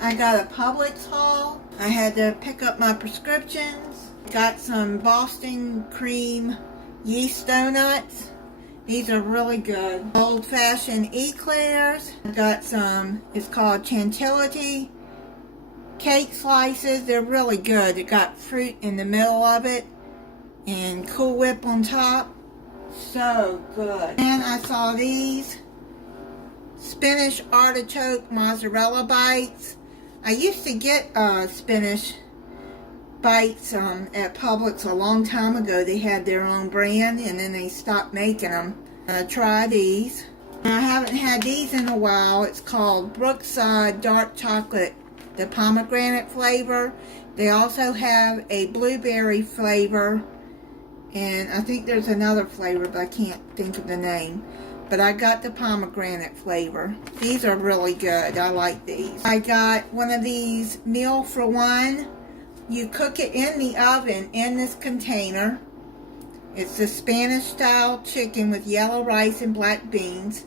I got a Publix haul. I had to pick up my prescriptions. Got some Boston cream yeast donuts. These are really good. Old-fashioned eclairs. I got some, it's called Chantilly cake slices. They're really good. It got fruit in the middle of it and Cool Whip on top. So good. And I saw these spinach artichoke mozzarella bites. I used to get spinach bites at Publix a long time ago. They had their own brand and then they stopped making them. Try these. I haven't had these in a while. It's called Brookside Dark Chocolate, the pomegranate flavor. They also have a blueberry flavor, and I think there's another flavor, but I can't think of the name. But I got the pomegranate flavor. These are really good. I like these. I got one of these meal for one. You cook it in the oven in this container. It's the Spanish style chicken with yellow rice and black beans.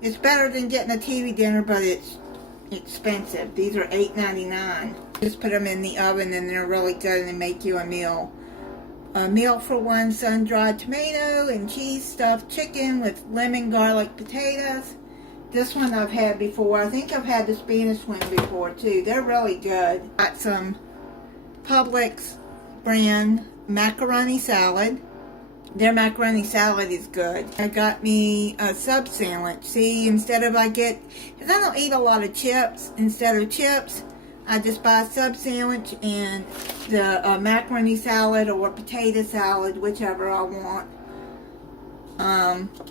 It's better than getting a TV dinner, but it's expensive. These are $8.99. Just put them in the oven and they're really good and they make you a meal. A meal for one sun-dried tomato and cheese stuffed chicken with lemon garlic potatoes. This one I've had before. I think I've had the Spanish one before too. They're really good. Got some Publix brand macaroni salad. Their macaroni salad is good. I got me a sub sandwich. See, instead of because I don't eat a lot of chips. Instead of chips, I just buy a sub sandwich and the macaroni salad or potato salad, whichever I want.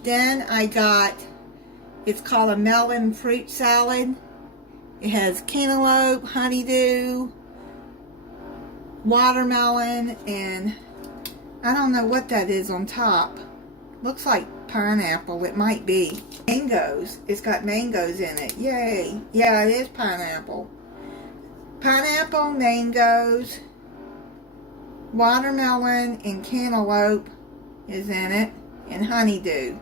Then I got, it's called a melon fruit salad. It has cantaloupe, honeydew, watermelon, and I don't know what that is on top. Looks like pineapple. It might be. Mangoes. It's got mangoes in it. Yay. Yeah, it is pineapple. Pineapple, mangoes, watermelon, and cantaloupe is in it, and honeydew.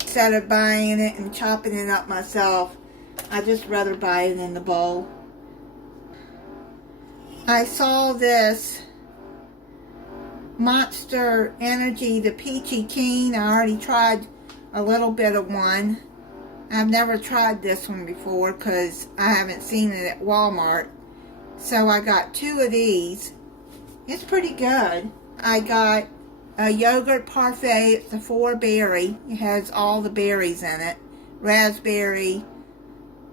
Instead of buying it and chopping it up myself, I just rather buy it in the bowl. I saw this Monster Energy, the Peachy Keen. I already tried a little bit of one. I've never tried this one before because I haven't seen it at Walmart. So I got two of these. It's pretty good. I got a yogurt parfait. It's a 4-berry. It has all the berries in it. Raspberry,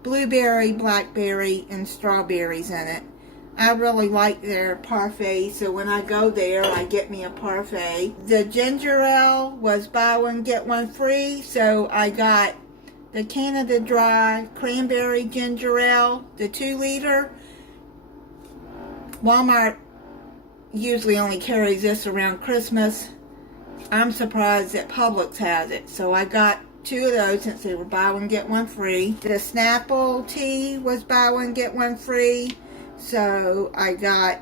blueberry, blackberry, and strawberries in it. I really like their parfait, so when I go there, I get me a parfait. The ginger ale was buy one, get one free, so I got the Canada Dry Cranberry Ginger Ale, the 2-liter. Walmart usually only carries this around Christmas. I'm surprised that Publix has it, so I got two of those since they were buy one, get one free. The Snapple tea was buy one, get one free. So I got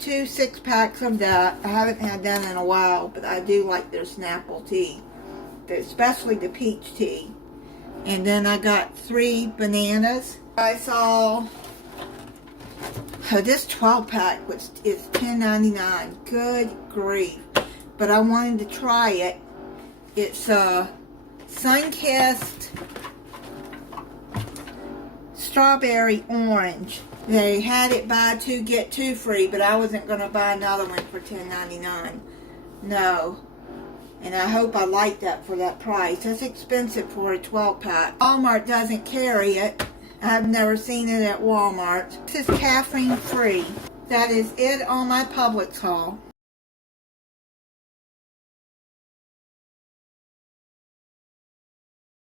2 6-packs of that. I haven't had that in a while, but I do like their Snapple tea, especially the peach tea. And then I got 3 bananas. I saw this 12-pack, which is $10.99. Good grief! But I wanted to try it. It's sun-kissed strawberry orange. They had it buy 2 get 2 free, but I wasn't going to buy another one for $10.99. No. And I hope I like that for that price. That's expensive for a 12-pack. Walmart doesn't carry it. I've never seen it at Walmart. This is caffeine free. That is it on my Publix haul.